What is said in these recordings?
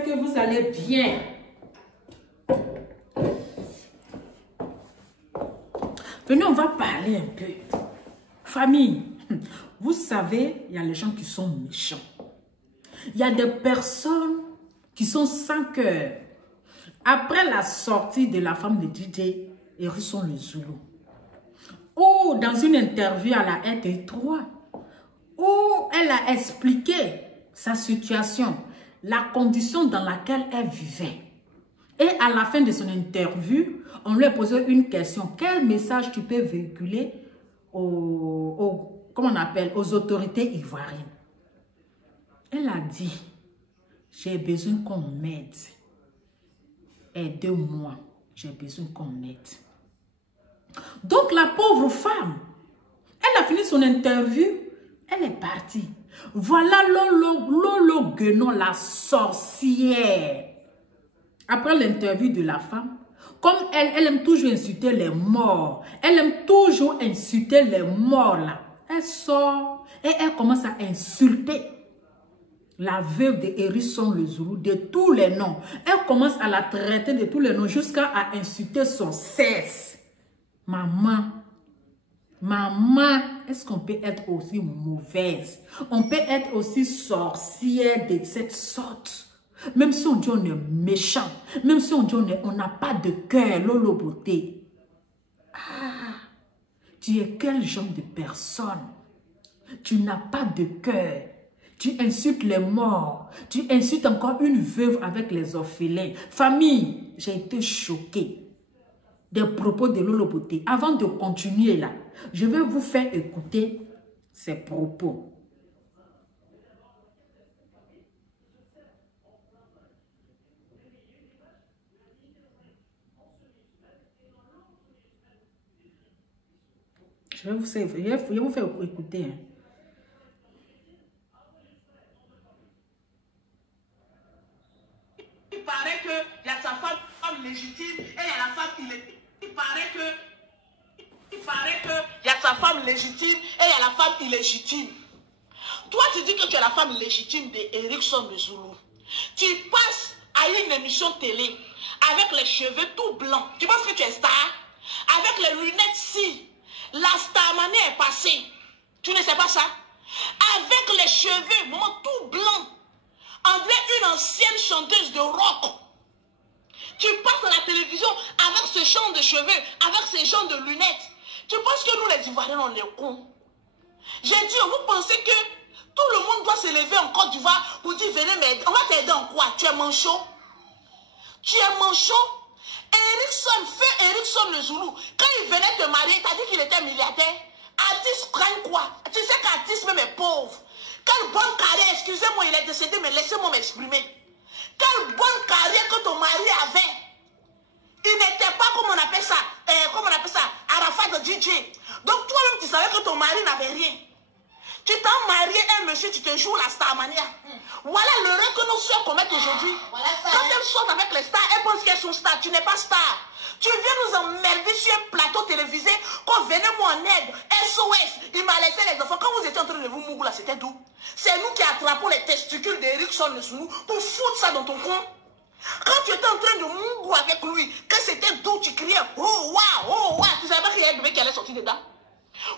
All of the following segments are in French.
j'espère que vous allez bien. Venez, on va parler un peu. Famille, vous savez, il y a les gens qui sont méchants. Il y a des personnes qui sont sans cœur. Après la sortie de la femme de DJ Hérisson Le Zoulou, ou dans une interview à la RT3, où elle a expliqué sa situation, la condition dans laquelle elle vivait. Et à la fin de son interview, on lui a posé une question. Quel message tu peux véhiculer comment on appelle, aux autorités ivoiriennes? Elle a dit, j'ai besoin qu'on m'aide. Aidez-moi, j'ai besoin qu'on m'aide. Donc la pauvre femme, elle a fini son interview, elle est partie. Voilà Lolo Guénon, la sorcière. Après l'interview de la femme, comme elle aime toujours insulter les morts, elle aime toujours insulter les morts là. Elle sort et elle commence à insulter la veuve de Hérisson Le Zoulou de tous les noms. Elle commence à la traiter de tous les noms jusqu'à insulter son sexe. Maman, est-ce qu'on peut être aussi mauvaise? On peut être aussi sorcière de cette sorte. Même si on dit on est méchant, même si on dit on n'a pas de cœur, Lolo Beauté. Ah, tu es quel genre de personne? Tu n'as pas de cœur. Tu insultes les morts. Tu insultes encore une veuve avec les orphelins. Famille, j'ai été choquée des propos de Lolo Beauté. Avant de continuer là, je vais vous faire écouter ces propos. Je vais vous faire écouter. Hein. Il paraît qu'il y a sa femme légitime et il y a la femme illégitime. Il paraît qu'il y a sa femme légitime et il y a la femme illégitime. Toi, tu dis que tu es la femme légitime d'Hérisson Le Zoulou. Tu passes à une émission télé avec les cheveux tout blancs. Tu penses que tu es star? Avec les lunettes si. La starmanie est passée. Tu ne sais pas ça? Avec les cheveux, maman, tout blanc. On dirait une ancienne chanteuse de rock. Tu passes à la télévision avec ce genre de cheveux, avec ce genre de lunettes. Tu penses que nous les Ivoiriens, on est cons? J'ai dit, vous pensez que tout le monde doit se lever en Côte d'Ivoire pour dire, venez m'aider. On va t'aider en quoi? Tu es manchot? Tu es manchot? Feu Hérisson Le Zoulou, quand il venait te marier, il t'a dit qu'il était milliardaire. Artiste prennent quoi? Tu sais qu'artiste même est pauvre. Quelle bonne carrière, excusez-moi, il est décédé, mais laissez-moi m'exprimer. Quelle bonne carrière que ton mari avait. Il n'était pas, comme on appelle ça, Arafat de DJ. Donc toi-même, tu savais que ton mari n'avait rien. Tu t'as marié un monsieur, tu te joues la starmania. Voilà l'erreur que nos soeurs commettent aujourd'hui. Quand elles sortent avec les stars, elles pensent qu'elles sont stars. Tu n'es pas star. Tu viens nous emmerder sur un plateau télévisé. Quand venez-moi en aide, SOS, il m'a laissé les enfants. Quand vous étiez en train de vous mourir là, c'était d'où? C'est nous qui attrapons les testicules d'Hérisson Le Zoulou pour foutre ça dans ton coin. Quand tu étais en train de mourir avec lui, que c'était d'où tu criais, oh waouh, tu savais pas qu'il y a un bébé qui allait sortir dedans?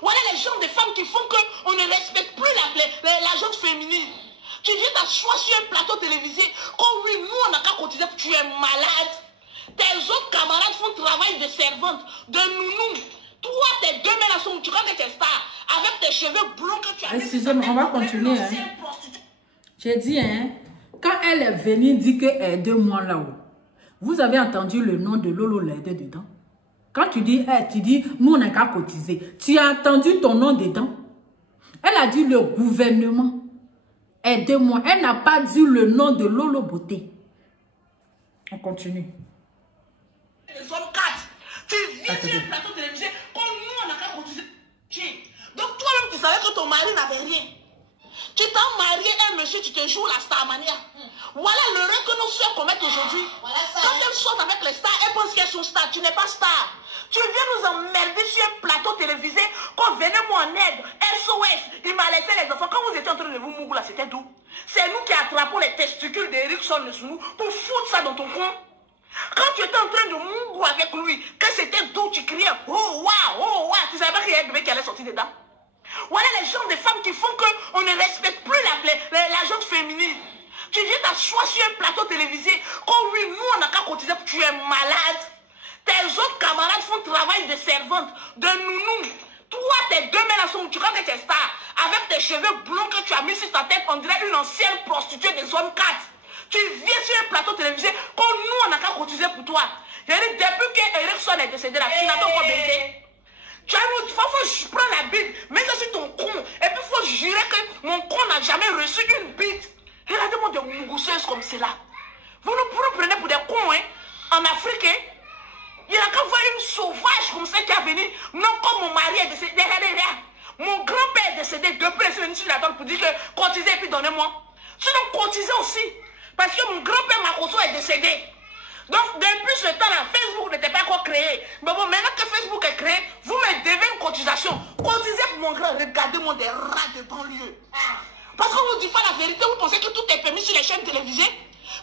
Voilà les genres de femmes qui font qu'on ne respecte plus la gente féminine. Tu viens t'asseoir sur un plateau télévisé. Oh oui, nous on n'a qu'à cotiser, tu es malade. Tes autres camarades font travail de servante, de nounou. Toi, tes deux mains là sont, tu crois que tu es star, avec tes cheveux blonds que tu as. Excusez-moi, on va continuer. Hein. J'ai dit, hein, quand elle est venue dire que aide-moi là-haut, vous avez entendu le nom de Lolo Lede dedans? Quand tu dis, nous on n'a qu'à cotiser, tu as entendu ton nom dedans? Elle a dit le gouvernement. Aidez-moi. Elle n'a pas dit le nom de Lolo Beauté. On continue. Les hommes 4. Tu viens sur un plateau télévisé comme nous on n'a qu'à cotiser. Donc toi-même tu savais que ton mari n'avait rien. Tu t'as marié un monsieur, tu te joues la starmania. Voilà l'erreur que nos soeurs commettent aujourd'hui. Voilà quand elles sortent avec les stars, elles pensent qu'elles sont stars. Tu n'es pas star. Tu viens nous emmerder sur un plateau télévisé. Quand venez-moi en aide, SOS, il m'a laissé les enfants. Quand vous étiez en train de vous mourir là, c'était d'où? C'est nous qui attrapons les testicules d'Erickson Lesunu pour foutre ça dans ton coin. Quand tu étais en train de mourir avec lui, que c'était d'où tu criais, oh waouh, tu savais pas qu'il y avait un bébé qui allait sortir dedans. Voilà les genres de femmes qui font qu'on ne respecte plus la gente féminine. Tu viens t'asseoir sur un plateau télévisé. Comme oui, nous on n'a qu'à cotiser, tu es malade. Tes autres camarades font travail de servante, de nounou. Toi, tes deux mains là sont, tu crois que tu es star. Avec tes cheveux blonds que tu as mis sur ta tête, on dirait une ancienne prostituée de zone 4. Tu viens sur un plateau télévisé, comme nous on n'a qu'à cotiser pour toi. J'ai dit, depuis qu'Erickson est décédé là, tu n'as pas encore baisé. Tu as une fois, je prends la Bible, mets ça sur ton con, et puis il faut jurer que mon con n'a jamais reçu une bite. Regardez-moi des mougousseuses comme cela. Vous nous prenez pour des cons, hein. En Afrique, hein. Il y a qu'à voir une sauvage comme ça qui a venu. Non, comme mon mari est décédé. Mon grand-père est décédé depuis que je suis sur la table pour dire que cotisez et puis donnez-moi. Sinon, cotisez aussi. Parce que mon grand-père Makoso est décédé. Donc, depuis ce temps-là, Facebook n'était pas encore créé. Mais bon, maintenant que Facebook est créé, vous me devez une cotisation. Cotisez pour mon grand. Regardez-moi des rats de banlieue. Parce qu'on ne vous dit pas la vérité, vous pensez que tout est permis sur les chaînes télévisées.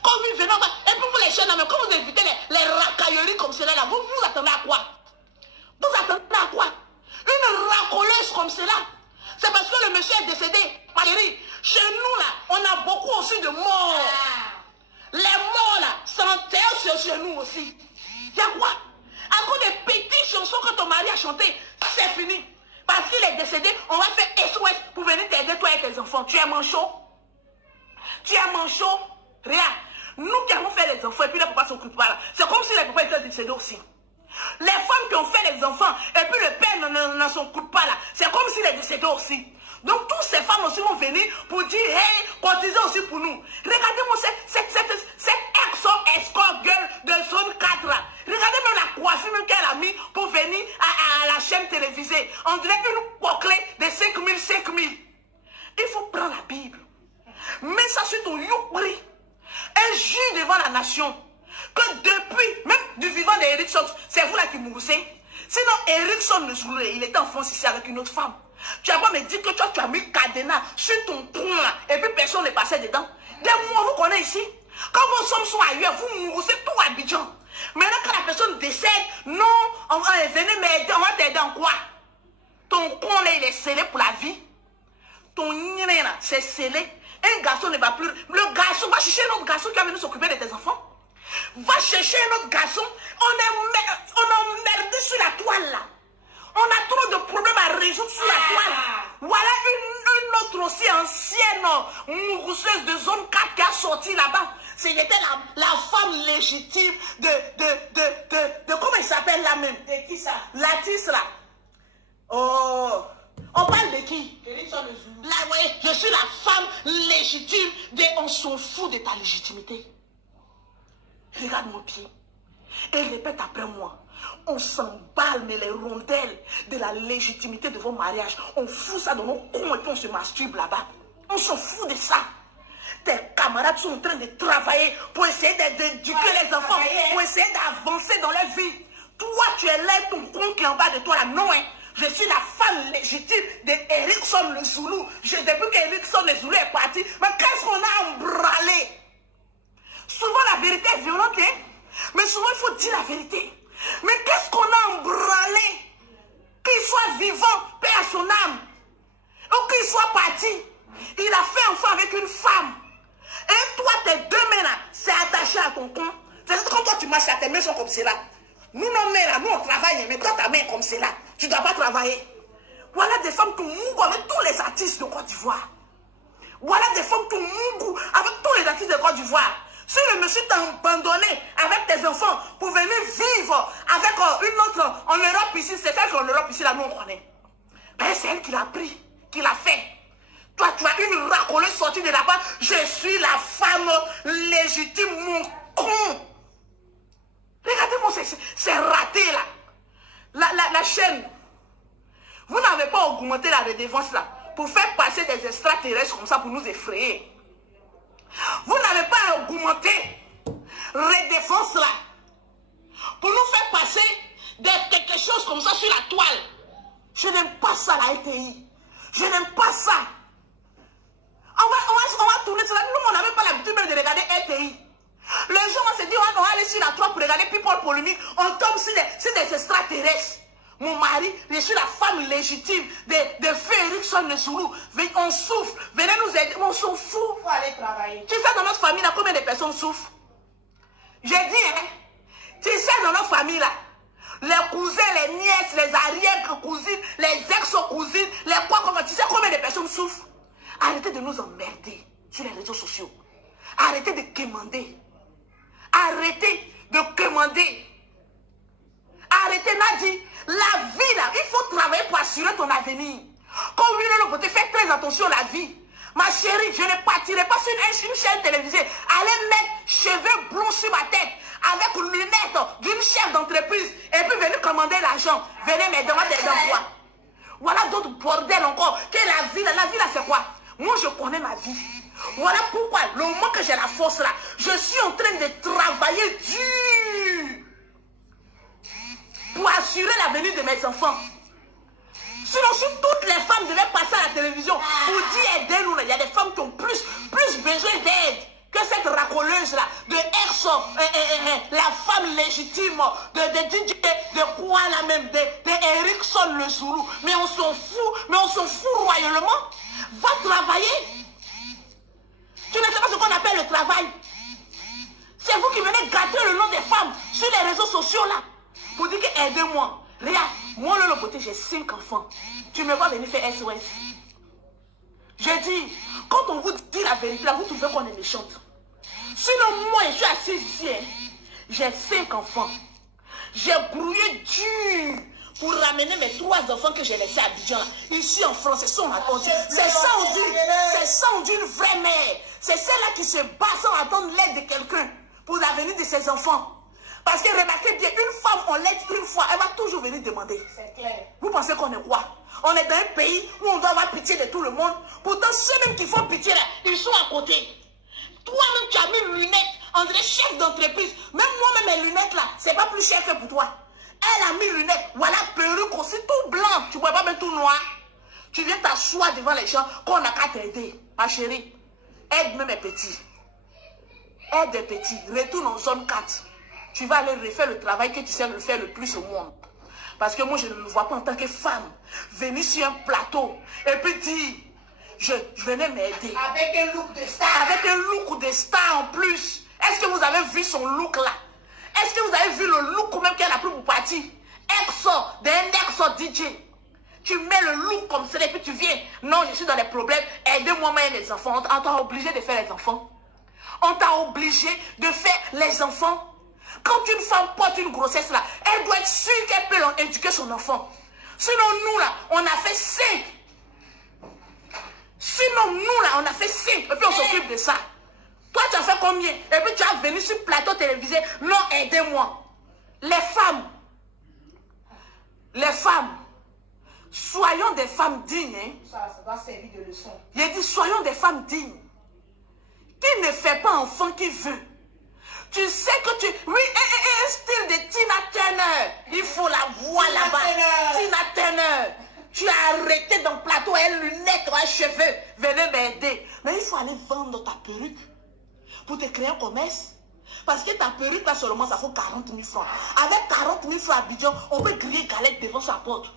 Quand vous venez, et puis vous les chaînes, même quand vous évitez les racailleries comme cela, là, vous attendez à quoi? Vous attendez à quoi? Une racoleuse comme cela. C'est parce que le monsieur est décédé. Ma chérie, chez nous, là, on a beaucoup aussi de morts. Les morts, là, s'enterrent chez nous aussi. Il y a quoi? À cause des petites chansons que ton mari a chantées, c'est fini. Parce qu'il est décédé, on va faire SOS pour venir t'aider, toi et tes enfants. Tu es manchot. Tu es manchot. Rien. Nous qui avons fait les enfants et puis les papas ne s'occupent pas là. C'est comme si les papas étaient décédés aussi. Les femmes qui ont fait les enfants et puis le père ne s'occupe pas là. C'est comme s'il est décédé aussi. Donc toutes ces femmes aussi vont venir pour dire hey, cotisez aussi pour nous. Regardez-moi cette ex-escort girl de zone 4 là. Regardez même la coiffure même qu'elle a mis pour venir à la chaîne télévisée. On dirait une bouclée de 5000. Il faut prendre la Bible. Mets ça sur ton youpri. Et jure devant la nation que depuis, même du vivant d'Erickson, c'est vous là qui mourrez. Sinon, Erickson ne jouerait. Il était en France ici avec une autre femme. Tu vas pas me dire que toi, tu as mis cadenas sur ton tronc là, et puis personne n'est passé dedans. Des mois, vous connaissez ici. Quand vos sommes sont ailleurs, vous mourrez tout à Abidjan. Maintenant, quand la personne décède, non, venez m'aider, on va t'aider en quoi? Ton con là, il est scellé pour la vie. Ton nien là, c'est scellé. Un garçon ne va plus. Le garçon, va chercher un autre garçon qui va venir s'occuper de tes enfants. Va chercher un autre garçon. On est emmerdé sur la toile là. On a trop de problèmes à résoudre sur la toile. Voilà une autre aussi ancienne mousseuse de zone 4 qui a sorti là-bas. C'était la femme légitime de comment il s'appelle là même? De qui ça? Latis là. Oh. On parle de qui? Là, ouais, je suis la femme légitime. On s'en fout de ta légitimité. Regarde mon pied. Et répète après moi. On s'emballe mais les rondelles de la légitimité de vos mariages. On fout ça dans nos cons et puis on se masturbe là-bas. On s'en fout de ça. Tes camarades sont en train de travailler pour essayer d'éduquer les enfants, pour essayer d'avancer dans leur vie. Toi, tu es là, ton con qui est en bas de toi là. Non, hein. Je suis la femme légitime d'Erickson Lesunu. Depuis qu'Erickson Lesunu est parti, mais qu'est-ce qu'on a embralé? Souvent la vérité est violente, hein? Mais souvent il faut dire la vérité. Mais qu'est-ce qu'on a embralé? Qu'il soit vivant, paix à son âme, ou qu'il soit parti, il a fait enfant avec une femme. Et toi, tes deux mains là, c'est attaché à ton con. C'est quand toi tu marches là, tes mains sont comme cela. Nous, nos mains là, nous on travaille, mais toi ta main est comme cela. Tu ne dois pas travailler. Voilà des femmes qui mourent avec tous les artistes de Côte d'Ivoire. Voilà des femmes qui mourent avec tous les artistes de Côte d'Ivoire. Si le monsieur t'a abandonné avec tes enfants pour venir vivre avec une autre en Europe ici, c'est elle qu'en Europe ici, là, nous on connaît. Ben, c'est elle qui l'a pris, qui l'a fait. Toi, tu as une racoleuse sortie de là-bas. Je suis la femme légitime, mon con. Regardez-moi, c'est raté là. La chaîne. Vous n'avez pas augmenté la redevance là pour faire passer des extraterrestres comme ça pour nous effrayer. Vous n'avez pas augmenté Redéfense là pour nous faire passer quelque chose comme ça sur la toile. Je n'aime pas ça, la LTI. Je n'aime pas ça. On va tourner sur la... Nous, on n'avait pas l'habitude même de regarder LTI. Le jour où on s'est dit, on va aller sur la toile pour regarder People Polémique, on tombe sur des extraterrestres. Mon mari, je suis la femme légitime de feu Erickson Nsoulou. On souffre. Venez nous aider. On s'en fout. Il faut aller travailler. Tu sais, dans notre famille, là, combien de personnes souffrent? J'ai dit, hein, tu sais, dans notre famille, là, les cousins, les nièces, les arrière-cousines, les ex-cousines, les quoi, comment, tu sais combien de personnes souffrent? Arrêtez de nous emmerder sur les réseaux sociaux. Arrêtez de quémander. Arrêtez de quémander. Arrêtez, Nadi. La vie, là, il faut travailler pour assurer ton avenir. Comme lui, le côté, fais très attention à la vie. Ma chérie, je ne partirai pas sur une chaîne télévisée. Allez mettre cheveux blonds sur ma tête, avec une lunette d'une chef d'entreprise, et puis venir commander l'argent. Venez me demander d'emploi. Voilà d'autres bordels encore. Que la vie, là, c'est quoi? Moi, je connais ma vie. Voilà pourquoi, le moment que j'ai la force là, je suis en train de travailler dur pour assurer l'avenir de mes enfants. Sinon, si toutes les femmes devaient passer à la télévision pour dire aidez-nous, il y a des femmes qui ont plus besoin d'aide que cette racoleuse-là, de Erson, la femme légitime, de DJ, de quoi là même, de Erickson Nsoulou. Mais on s'en fout royalement. Va travailler. Tu ne sais pas ce qu'on appelle le travail. C'est vous qui venez gâter le nom des femmes sur les réseaux sociaux là. Pour dire que aidez-moi. Regarde, moi le côté, j'ai 5 enfants. Tu me vois venir faire SOS. J'ai dit, quand on vous dit la vérité, là, vous trouvez qu'on est méchante. Sinon, moi, je suis assise ici. Hein. J'ai 5 enfants. J'ai grouillé dur pour ramener mes 3 enfants que j'ai laissés à Abidjan. Ici en France, c'est ça on attend. C'est ça on dit une vraie mère. C'est celle-là qui se bat sans attendre l'aide de quelqu'un pour l'avenir de ses enfants. Parce que remarquez bien, une femme, on l'aide une fois, elle va toujours venir demander. C'est clair. Vous pensez qu'on est quoi? On est dans un pays où on doit avoir pitié de tout le monde. Pourtant, ceux-mêmes qui font pitié là, ils sont à côté. Toi-même, tu as mis une lunette, on dirait chef d'entreprise. Même moi-même, mes lunettes là, c'est pas plus cher que pour toi. Elle a mis une lunette, voilà, perruque aussi, tout blanc. Tu ne vois pas même tout noir. Tu viens t'asseoir devant les gens qu'on n'a qu'à t'aider. Ma chérie, aide-moi mes petits. Aide des petits, retourne en zone 4. Tu vas aller refaire le travail que tu sais le faire le plus au monde. Parce que moi, je ne me vois pas en tant que femme venir sur un plateau et puis dire, je venais m'aider. Avec un look de star. Avec un look de star en plus. Est-ce que vous avez vu son look là? Est-ce que vous avez vu le look même qu'elle a pris pour partir? D'un ex DJ. Tu mets le look comme ça et puis tu viens. Non, je suis dans les problèmes. Aidez-moi, les enfants. On t'a obligé de faire les enfants. On t'a obligé de faire les enfants. Quand une femme porte une grossesse là, elle doit être sûre qu'elle peut éduquer son enfant. Sinon nous là, on a fait 5. Sinon nous là, on a fait 5. Et puis on s'occupe de ça. Toi tu as fait combien? Et puis tu as venu sur plateau télévisé. Non, aidez-moi. Les femmes, soyons des femmes dignes. Hein? Ça doit servir de leçon. J'ai dit soyons des femmes dignes. Qui ne fait pas enfant qui veut. Tu sais que tu... Oui, un style de Tina Turner. Il faut la voir là-bas. Tina Turner. Tu as arrêté dans le plateau, elle lunette, un cheveux. Venez m'aider. Mais il faut aller vendre ta perruque pour te créer un commerce. Parce que ta perruque, là seulement, ça vaut 40 000 francs. Avec 40 000 francs à Abidjan, on peut griller galette devant sa porte.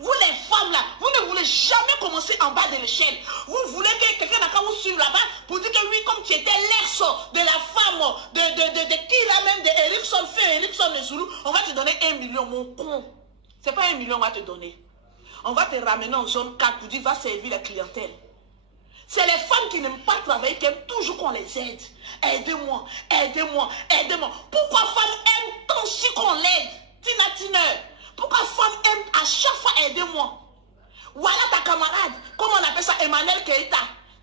Vous les femmes là, vous ne voulez jamais commencer en bas de l'échelle. Vous voulez que quelqu'un n'a qu'à vous suivre là-bas pour dire que oui, comme tu étais l'ex de la femme de qui là même, de Erickson fait Erickson Nsoulou, on va te donner 1 million, mon con. C'est pas 1 million, on va te donner. On va te ramener en zone 4 pour dire va servir la clientèle. C'est les femmes qui n'aiment pas travailler, qui aiment toujours qu'on les aide. Aidez-moi, aidez-moi, aidez-moi. Pourquoi femmes aiment tant si qu'on l'aide? Tina. Pourquoi femme aime à chaque fois aidez-moi? Voilà ta camarade, comment on appelle ça, Emmanuel Keïta,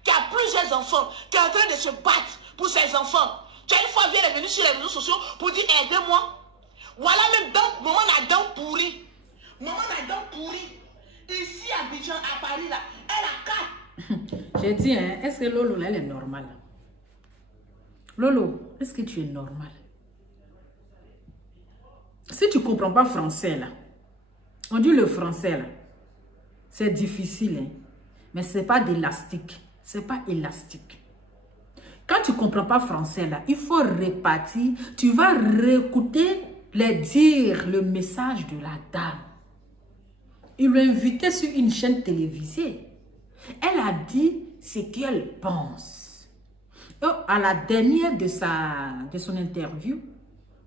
qui a plusieurs enfants, qui est en train de se battre pour ses enfants. Tu as une fois elle est venue sur les réseaux sociaux pour dire aidez-moi. Voilà même maman a dents pourries. Maman a dents pourries. Ici à Abidjan, à Paris, là, elle a 4. J'ai dit, hein, est-ce que Lolo, elle est normale? Lolo, est-ce que tu es normal? Si tu ne comprends pas français, là, on dit le français, là, c'est difficile, hein, mais ce n'est pas d'élastique. Ce n'est pas élastique. Quand tu ne comprends pas français, là, il faut répartir. Tu vas réécouter les dires, le message de la dame. Il l'a invité sur une chaîne télévisée. Elle a dit ce qu'elle pense. Et à la dernière de son interview,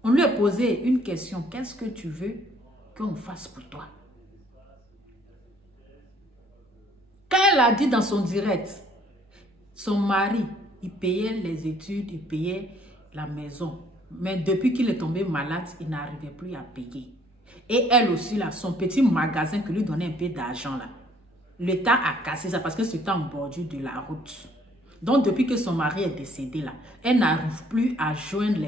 on lui a posé une question. Qu'est-ce que tu veux qu'on fasse pour toi? Quand elle a dit dans son direct, son mari, il payait les études, il payait la maison. Mais depuis qu'il est tombé malade, il n'arrivait plus à payer. Et elle aussi, là, son petit magasin qui lui donnait un peu d'argent, là, l'État a cassé ça parce que c'était en bordure de la route. Donc, depuis que son mari est décédé, là, elle n'arrive plus à joindre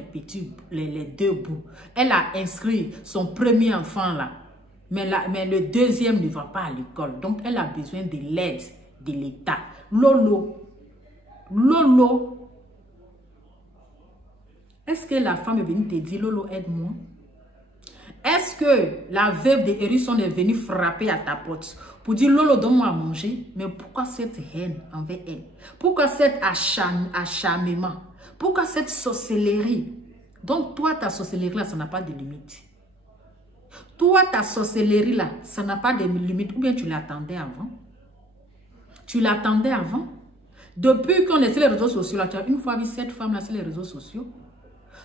les deux bouts. Elle a inscrit son premier enfant, là, mais le deuxième ne va pas à l'école. Donc, elle a besoin de l'aide de l'État. Lolo, est-ce que la femme est venue te dire, Lolo, aide-moi? Est-ce que la veuve de Hérisson est venue frapper à ta porte pour dire, Lolo, donne-moi à manger? Mais pourquoi cette haine envers elle? Pourquoi cet acharnement? Pourquoi cette sorcellerie? Donc, toi, ta sorcellerie là, ça n'a pas de limite. Toi, ta sorcellerie là, ça n'a pas de limite. Ou bien tu l'attendais avant? Tu l'attendais avant? Depuis qu'on est sur les réseaux sociaux, là, tu as une fois vu cette femme-là sur les réseaux sociaux.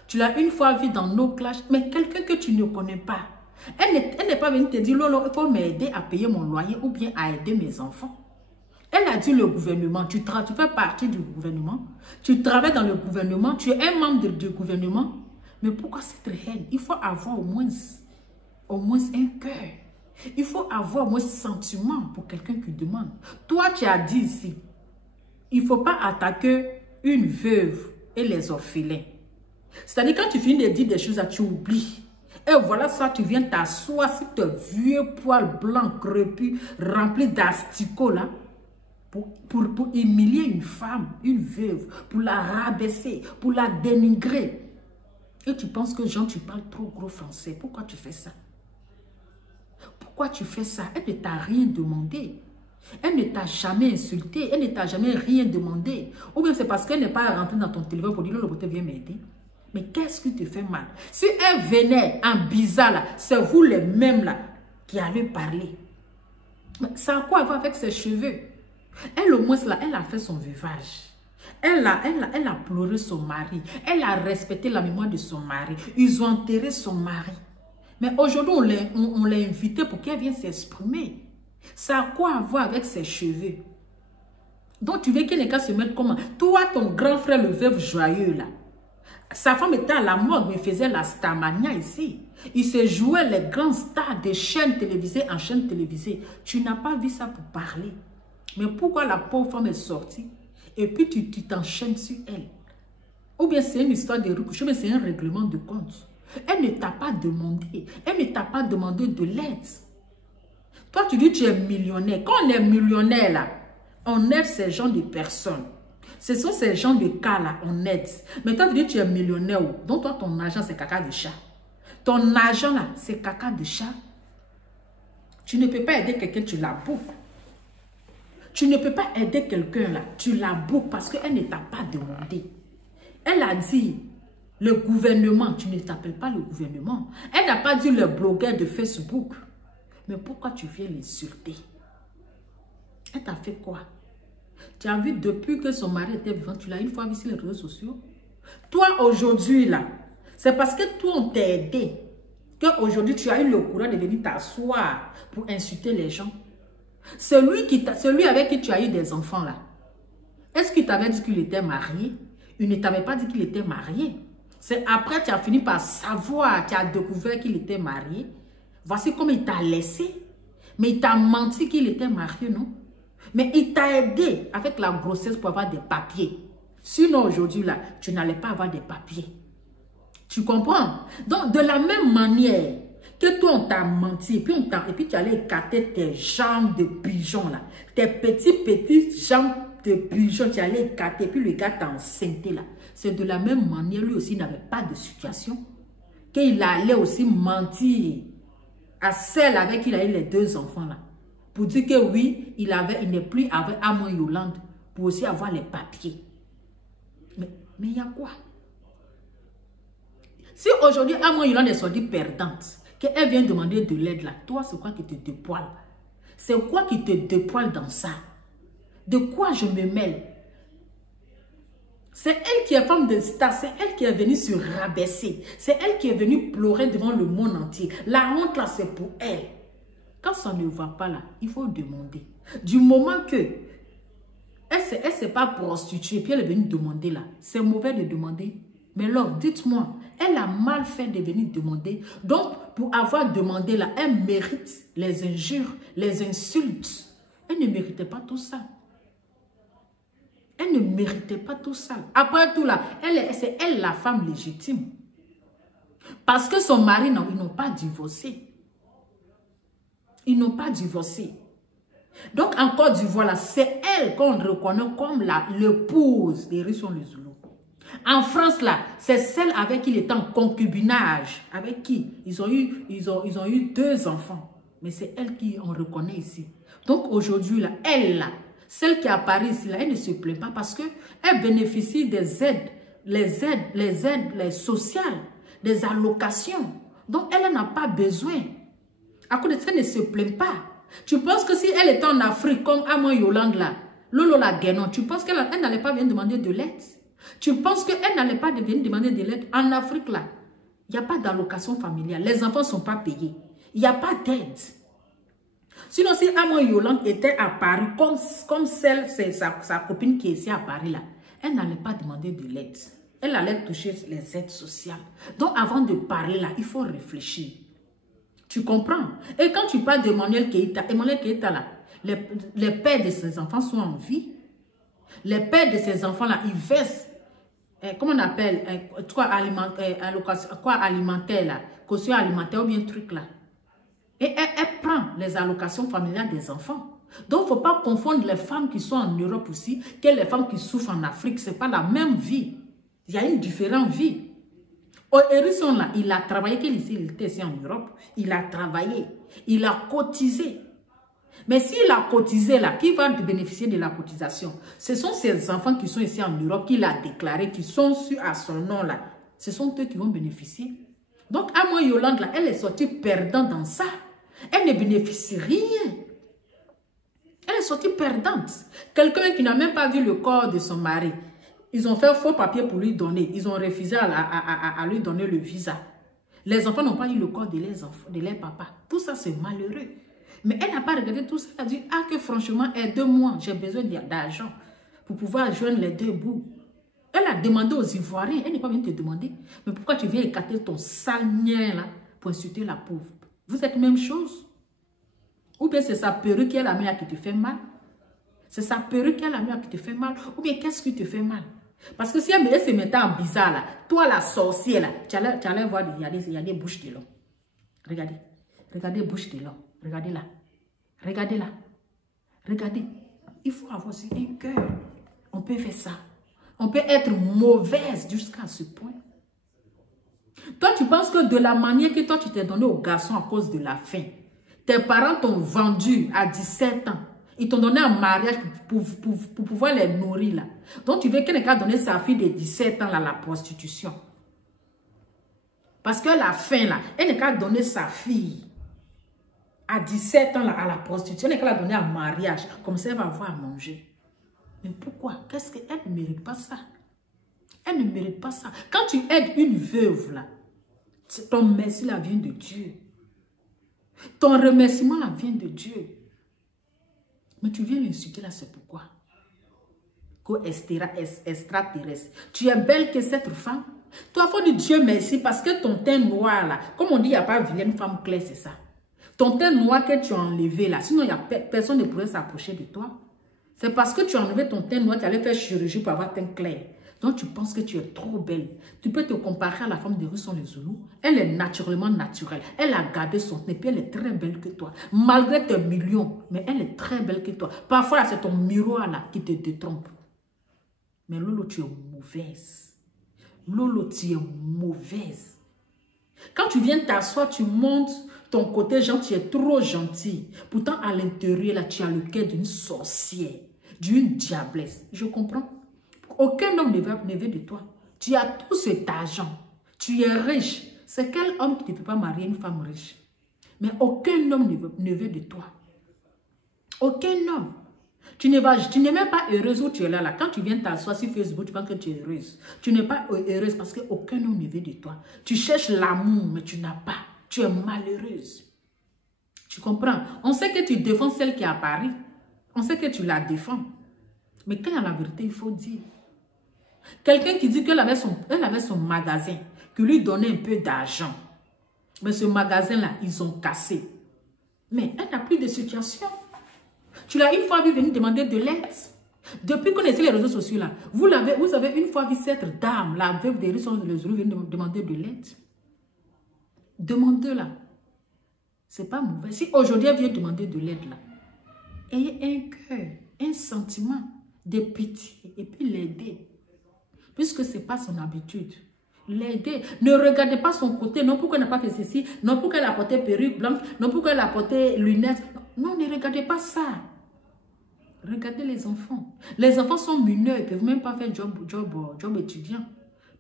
Tu l'as une fois vu dans nos clashs, mais quelqu'un que tu ne connais pas. Elle n'est pas venue te dire, Lolo, il faut m'aider à payer mon loyer ou bien à aider mes enfants. Elle a dit le gouvernement, tu fais partie du gouvernement, tu travailles dans le gouvernement, tu es un membre du gouvernement. Mais pourquoi cette haine? Il faut avoir au moins un cœur. Il faut avoir au moins un sentiment pour quelqu'un qui demande. Toi, tu as dit ici, il ne faut pas attaquer une veuve et les orphelins. C'est-à-dire quand tu finis de dire des choses, tu oublies. Et voilà ça, tu viens t'asseoir sur tes vieux poils blancs crépus, remplis d'asticots là, pour humilier une femme, une veuve, pour la rabaisser, pour la dénigrer. Et tu penses que Jean, tu parles trop gros français. Pourquoi tu fais ça? Pourquoi tu fais ça? Elle ne t'a rien demandé. Elle ne t'a jamais insulté. Elle ne t'a jamais rien demandé. Ou bien c'est parce qu'elle n'est pas rentrée dans ton téléphone pour dire, Lolo, viens m'aider. Mais qu'est-ce qui te fait mal? Si elle venait en bizarre, là, c'est vous les mêmes là qui allez parler. Mais ça a quoi à voir avec ses cheveux? Elle, au moins, là, elle a fait son veuvage. Elle a pleuré son mari. Elle a respecté la mémoire de son mari. Ils ont enterré son mari. Mais aujourd'hui, on l'a invité pour qu'elle vienne s'exprimer. Ça a quoi à voir avec ses cheveux? Donc, tu veux qu'elle n'ait qu'à se mettre comment? Toi, ton grand frère, le veuve joyeux, là. Sa femme était à la mode, mais faisait la starmania ici. Il se jouait les grands stars de chaînes télévisées en chaîne télévisée. Tu n'as pas vu ça pour parler. Mais pourquoi la pauvre femme est sortie? Et puis tu t'enchaînes sur elle. Ou bien c'est une histoire de recoucher, mais c'est un règlement de compte. Elle ne t'a pas demandé. Elle ne t'a pas demandé de l'aide. Toi, tu dis que tu es millionnaire. Quand on est millionnaire, là, on aide ces gens de personnes. Ce sont ces gens de cas là, on aide. Mais toi, tu dis que tu es millionnaire. Donc toi, ton argent, c'est caca de chat. Ton argent là, c'est caca de chat. Tu ne peux pas aider quelqu'un, tu la bouffes. Tu ne peux pas aider quelqu'un là, tu la bouffes parce qu'elle ne t'a pas demandé. Elle a dit, le gouvernement, tu ne t'appelles pas le gouvernement. Elle n'a pas dit le blogueur de Facebook. Mais pourquoi tu viens l'insulter? Elle t'a fait quoi? Tu as vu depuis que son mari était vivant, tu l'as une fois vu sur les réseaux sociaux. Toi aujourd'hui là, c'est parce que toi on t'a aidé qu'aujourd'hui tu as eu le courage de venir t'asseoir pour insulter les gens. Celui avec qui tu as eu des enfants là, est-ce qu'il t'avait dit qu'il était marié? Il ne t'avait pas dit qu'il était marié. C'est après tu as fini par savoir, tu as découvert qu'il était marié. Voici comment il t'a laissé. Mais il t'a menti qu'il était marié, non? Mais il t'a aidé avec la grossesse pour avoir des papiers. Sinon, aujourd'hui, là, tu n'allais pas avoir des papiers. Tu comprends? Donc, de la même manière que toi, on t'a menti, et puis tu allais écarter tes jambes de pigeon, là. Tes petites jambes de pigeon, tu allais écarter, puis le gars t'a enceinté, là. c'est de la même manière, lui aussi n'avait pas de situation, qu'il allait aussi mentir à celle avec qui il a eu les 2 enfants là, pour dire que oui, il n'est plus avec Amon Yolande, pour aussi avoir les papiers. Mais il y a quoi? Si aujourd'hui Amon Yolande est sortie perdante, qu'elle vient demander de l'aide là, toi c'est quoi qui te dépoile? C'est quoi qui te dépoile dans ça? De quoi je me mêle? C'est elle qui est femme de star, c'est elle qui est venue se rabaisser. C'est elle qui est venue pleurer devant le monde entier. La honte là, c'est pour elle. Quand ça ne va pas là, il faut demander. Du moment que elle ne s'est pas prostituée, puis elle est venue demander là, c'est mauvais de demander. Mais alors, dites-moi, elle a mal fait de venir demander. Donc, pour avoir demandé là, elle mérite les injures, les insultes. Elle ne méritait pas tout ça. Elle ne méritait pas tout ça. Après tout là, c'est elle la femme légitime. Parce que son mari, non, ils n'ont pas divorcé. Ils n'ont pas divorcé. Donc en Côte d'Ivoire, là, c'est elle qu'on reconnaît comme l'épouse d'Hérisson Le Zoulou. En France, là, c'est celle avec qui il était en concubinage. Avec qui ils ont eu 2 enfants. Mais c'est elle qui on reconnaît ici. Donc aujourd'hui, là, elle, là, celle qui apparaît ici, là, elle ne se plaint pas parce qu'elle bénéficie des aides, les aides sociales, des allocations. Donc, elle n'a pas besoin. À cause de ça, elle ne se plaint pas. Tu penses que si elle était en Afrique, comme Amon Yolande là, Lolo la Guénon, tu penses qu'elle n'allait pas venir demander de l'aide? Tu penses qu'elle n'allait pas venir demander de l'aide? En Afrique là, il n'y a pas d'allocation familiale. Les enfants ne sont pas payés. Il n'y a pas d'aide. Sinon, si Amon Yolande était à Paris, comme celle, c'est sa copine qui est ici à Paris, là, elle n'allait pas demander de l'aide. Elle allait toucher les aides sociales. Donc, avant de parler, là, il faut réfléchir. Tu comprends? Et quand tu parles d'Emmanuel Keïta, là, les pères de ses enfants sont en vie. Les pères de ses enfants, là, ils versent, comment on appelle, quoi alimentaire, là, caution alimentaire ou bien truc, là. Et elle prend les allocations familiales des enfants. Donc, il ne faut pas confondre les femmes qui sont en Europe aussi que les femmes qui souffrent en Afrique. Ce n'est pas la même vie. Il y a une différente vie. Au Hérisson, là, il a travaillé, il était ici en Europe. Il a travaillé. Il a cotisé. Mais s'il a cotisé, là, qui va bénéficier de la cotisation? Ce sont ces enfants qui sont ici en Europe, qu'il a déclaré, qui sont sur à son nom, là. Ce sont eux qui vont bénéficier. Donc, Amon Yolande, là, elle est sortie perdante dans ça. Elle ne bénéficie rien. Elle est sortie perdante. Quelqu'un qui n'a même pas vu le corps de son mari. Ils ont fait faux papier pour lui donner. Ils ont refusé à lui donner le visa. Les enfants n'ont pas eu le corps de leur papa. Tout ça, c'est malheureux. Mais elle n'a pas regardé tout ça. Elle a dit, ah que franchement, aide-moi. J'ai besoin d'argent pour pouvoir joindre les 2 bouts. Elle a demandé aux Ivoiriens. Elle n'est pas venue te demander. Mais pourquoi tu viens écarter ton sale nien là pour insulter la pauvre? Vous êtes même chose. Ou bien c'est sa perruque qui est la meilleure qui te fait mal. C'est sa perruque qui est la meilleure qui te fait mal. Ou bien qu'est-ce qui te fait mal? Parce que si elle se mettait en bizarre là, toi la sorcière là, tu allais voir, il y a des bouches de l'homme. Regardez. Regardez les bouches de l'homme. Regardez là. Regardez là. Regardez. Il faut avoir aussi un cœur. On peut faire ça. On peut être mauvaise jusqu'à ce point. Toi, tu penses que de la manière que toi, tu t'es donné aux garçons à cause de la faim, tes parents t'ont vendu à 17 ans. Ils t'ont donné un mariage pour pouvoir les nourrir là. Donc, tu veux quelqu'un donner sa fille de 17 ans là, à la prostitution. Parce que la faim là, elle n'est qu'à donner sa fille à 17 ans là, à la prostitution. Elle n'est qu'à la donner un mariage. Comme ça, elle va avoir à manger. Mais pourquoi? Qu'est-ce qu'elle ne mérite pas ça? Elle ne mérite pas ça. Quand tu aides une veuve là, ton merci là vient de Dieu. Ton remerciement là vient de Dieu. Mais tu viens l'insulter là, c'est pourquoi? Extraterrestre. Tu es belle que cette femme. Toi, il faut dire Dieu merci parce que ton teint noir là, comme on dit, il n'y a pas vilaine femme claire, c'est ça. Ton teint noir que tu as enlevé là, sinon personne ne pourrait s'approcher de toi. C'est parce que tu as enlevé ton teint noir, tu allais faire chirurgie pour avoir teint clair. Donc tu penses que tu es trop belle. Tu peux te comparer à la femme d'Hérisson Le Zoulou. Elle est naturellement naturelle. Elle a gardé son teint, puis elle est très belle que toi. Malgré tes millions, mais elle est très belle que toi. Parfois, c'est ton miroir là qui te détrompe. Mais Lolo, tu es mauvaise. Lolo, tu es mauvaise. Quand tu viens t'asseoir, tu montres ton côté gentil, tu es trop gentil. Pourtant, à l'intérieur, là, tu as le cœur d'une sorcière, d'une diablesse. Je comprends. Aucun homme ne veut de toi. Tu as tout cet argent. Tu es riche. C'est quel homme qui ne peut pas marier une femme riche? Mais aucun homme ne veut de toi. Aucun homme. Tu n'es même pas heureuse où tu es là. Quand tu viens t'asseoir sur Facebook, tu penses que tu es heureuse. Tu n'es pas heureuse parce qu'aucun homme ne veut de toi. Tu cherches l'amour, mais tu n'as pas. Tu es malheureuse. Tu comprends? On sait que tu défends celle qui est à Paris. On sait que tu la défends. Mais quand il y a la vérité, il faut dire. Quelqu'un qui dit qu'elle avait son magasin, qui lui donnait un peu d'argent. Mais ce magasin-là, ils ont cassé. Mais elle n'a plus de situation. Tu l'as une fois vu venir demander de l'aide. Depuis qu'on est sur les réseaux sociaux, là, vous avez une fois vu cette dame, la veuve des Russes, venir demander de l'aide. Demandez-la. C'est pas mauvais. Si aujourd'hui elle vient demander de l'aide, là, ayez un cœur, un sentiment de pitié et puis l'aider. Puisque ce n'est pas son habitude. L'aider. Ne regardez pas son côté. Non, pourquoi elle n'a pas fait ceci. Non, pourquoi elle a porté perruque blanche. Non, pourquoi elle a porté lunettes. Non, ne regardez pas ça. Regardez les enfants. Les enfants sont mineurs. Ils ne peuvent même pas faire job étudiant.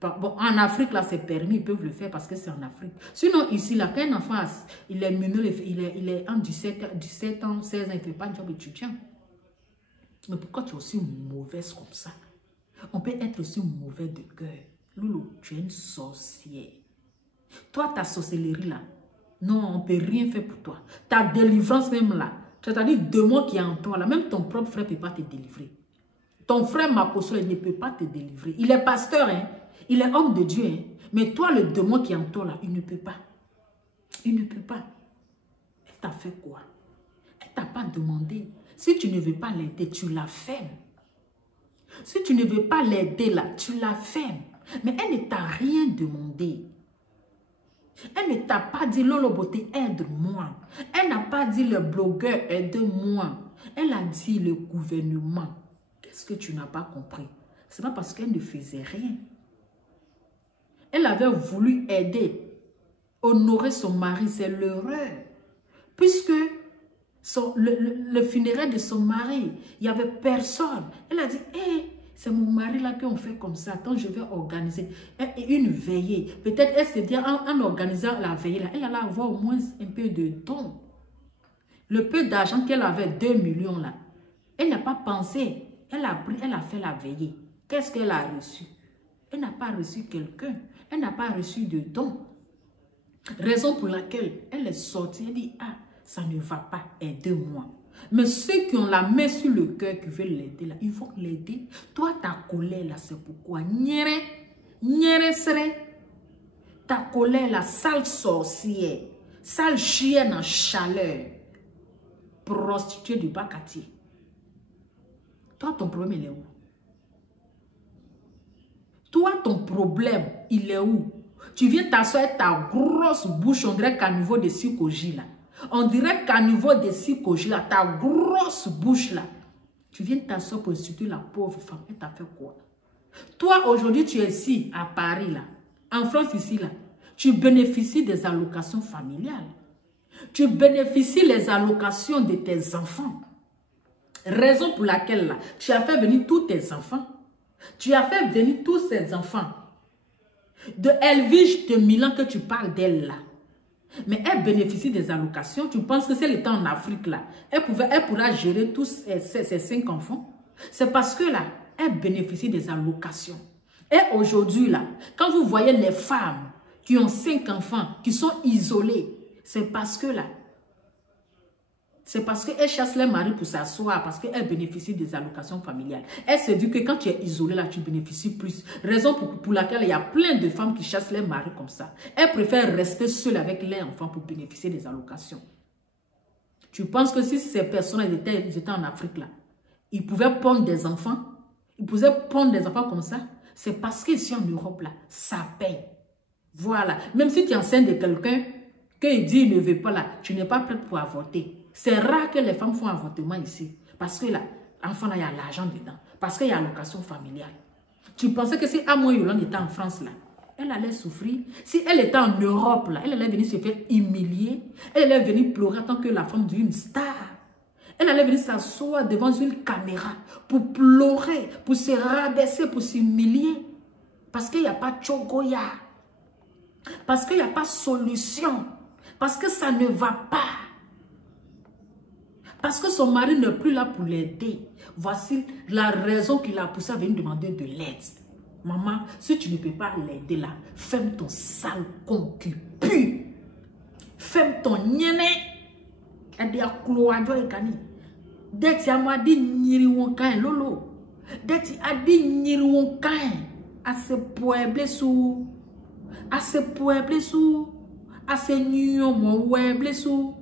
Bon, en Afrique, là, c'est permis. Ils peuvent le faire parce que c'est en Afrique. Sinon, ici, là, quand un enfant, il est mineur, il est en 17 ans, 16 ans, il ne fait pas de job étudiant. Mais pourquoi tu es aussi mauvaise comme ça? On peut être aussi mauvais de cœur. Loulou, tu es une sorcière. Toi, ta sorcellerie là, non, on ne peut rien faire pour toi. Ta délivrance même là, c'est-à-dire démon qui est en toi là, même ton propre frère ne peut pas te délivrer. Ton frère Makoso ne peut pas te délivrer. Il est pasteur, hein? Il est homme de Dieu, hein? Mais toi, le démon qui est en toi là, il ne peut pas. Il ne peut pas. Elle t'a fait quoi? Elle ne t'a pas demandé. Si tu ne veux pas l'aider, tu la fermes. Si tu ne veux pas l'aider là, tu la fermes. Mais elle ne t'a rien demandé. Elle ne t'a pas dit, Lolo Beauté, aide-moi. Elle n'a pas dit, le blogueur, aide-moi. Elle a dit, le gouvernement. Qu'est-ce que tu n'as pas compris? C'est pas parce qu'elle ne faisait rien. Elle avait voulu aider, honorer son mari, c'est l'erreur. Puisque le funérail de son mari, il n'y avait personne. Elle a dit, hé, c'est mon mari là qu'on fait comme ça. Attends, je vais organiser une veillée. Peut-être elle s'est dit, en organisant la veillée là, elle allait avoir au moins un peu de dons. Le peu d'argent qu'elle avait, 2 millions là, elle n'a pas pensé. Elle a pris, elle a fait la veillée. Qu'est-ce qu'elle a reçu? Elle n'a pas reçu quelqu'un. Elle n'a pas reçu de dons. Raison pour laquelle elle est sortie. Elle dit, ah, ça ne va pas, aidez-moi. Mais ceux qui ont la main sur le cœur, qui veulent l'aider, là, ils vont l'aider. Toi, ta colère, là, c'est pourquoi. Ta colère, la sale sorcière, sale chienne en chaleur, prostituée du bas-quartier. Toi, ton problème, il est où? Toi, ton problème, il est où? Tu viens t'asseoir avec ta grosse bouche, on dirait qu'à niveau de Sikoji, là. On dirait qu'à niveau de Sikoji, là, ta grosse bouche, là. Tu viens t'asseoir pour insulter la pauvre femme. Elle t'a fait quoi? Toi, aujourd'hui, tu es ici, à Paris, là. En France, ici, là. Tu bénéficies des allocations familiales. Tu bénéficies les allocations de tes enfants. Raison pour laquelle, là, tu as fait venir tous tes enfants. Tu as fait venir tous ces enfants. De Elvige de Milan que tu parles d'elle là. Mais elle bénéficie des allocations. Tu penses que si elle était en Afrique là, elle pourra gérer tous ces 5 enfants? C'est parce que là, elle bénéficie des allocations. Et aujourd'hui là, quand vous voyez les femmes qui ont 5 enfants, qui sont isolées, c'est parce que là, c'est parce qu'elle chasse les maris pour s'asseoir, parce qu'elle bénéficie des allocations familiales. Elle se dit que quand tu es isolé là, tu bénéficies plus. Raison pour laquelle il y a plein de femmes qui chassent les maris comme ça. Elles préfèrent rester seules avec les enfants pour bénéficier des allocations. Tu penses que si ces personnes étaient en Afrique là, ils pouvaient pondre des enfants, ils pouvaient pondre des enfants comme ça, c'est parce qu'ici en Europe là, ça paye. Voilà. Même si tu es enceinte de quelqu'un, qu'il dit il ne veut pas là, tu n'es pas prête pour avorter. C'est rare que les femmes font avortement ici. Parce que là, l'enfant là, il y a l'argent dedans. Parce qu'il y a allocation familiale. Tu pensais que si Amo Yolande était en France, là, elle allait souffrir. Si elle était en Europe, là, elle allait venir se faire humilier. Elle allait venir pleurer en tant que la femme d'une star. Elle allait venir s'asseoir devant une caméra pour pleurer, pour se rabaisser, pour s'humilier. Parce qu'il n'y a pas de Chogoya. Parce qu'il n'y a pas de solution. Parce que ça ne va pas. Parce que son mari n'est plus là pour l'aider. Voici la raison qui l'a poussé à venir demander de l'aide. Maman, si tu ne peux pas l'aider là, ferme ton sale con qui pue. Ferme ton nyene. Aide à cloadio et cani. Dès que tu as dit nyiri wonkain lolo. Dès que tu as dit nyiri wonkain. À se pueble sous. À se pueble sous. À se nyon mon weble sous.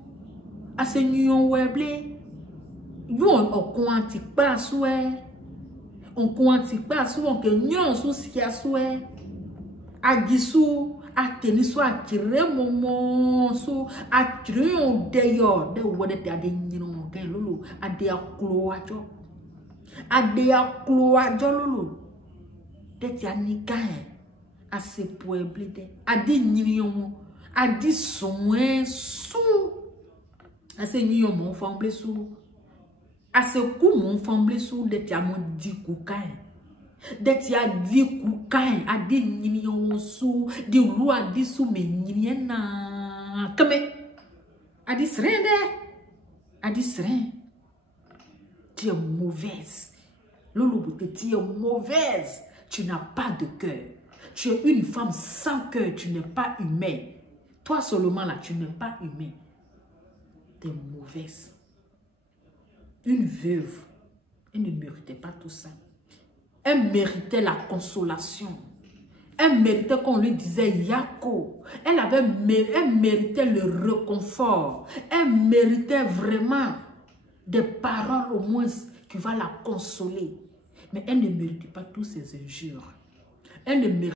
À se nyon weble. Yo on quantique pas soué. On quantique pas sous on que nyon sous si a soué. A gisou. A teni so a tire momo so a tire on deyo de wode te ade nyino ke lolo ade aklo ajo lolo de ti anika a se puebli de ade nyino ade soin sou a se nyino mon famble sou a se ku mon famble sou de ti amon di kukai. De ti a di kukai a di nyini yon sou di lu a di sou me nyini na kame a di srende a di sren. Tu es mauvaise Lolo Beauté, tu es mauvaise, tu n'as pas de cœur, tu es une femme sans cœur, tu n'es pas humain. Toi seulement là tu n'es pas humain, tu es mauvaise. Une veuve, elle ne méritait pas tout ça. Elle méritait la consolation. Elle méritait qu'on lui disait Yako. Elle méritait le réconfort. Elle méritait vraiment des paroles au moins qui vont la consoler. Mais elle ne méritait pas toutes ces injures. Elle ne méritait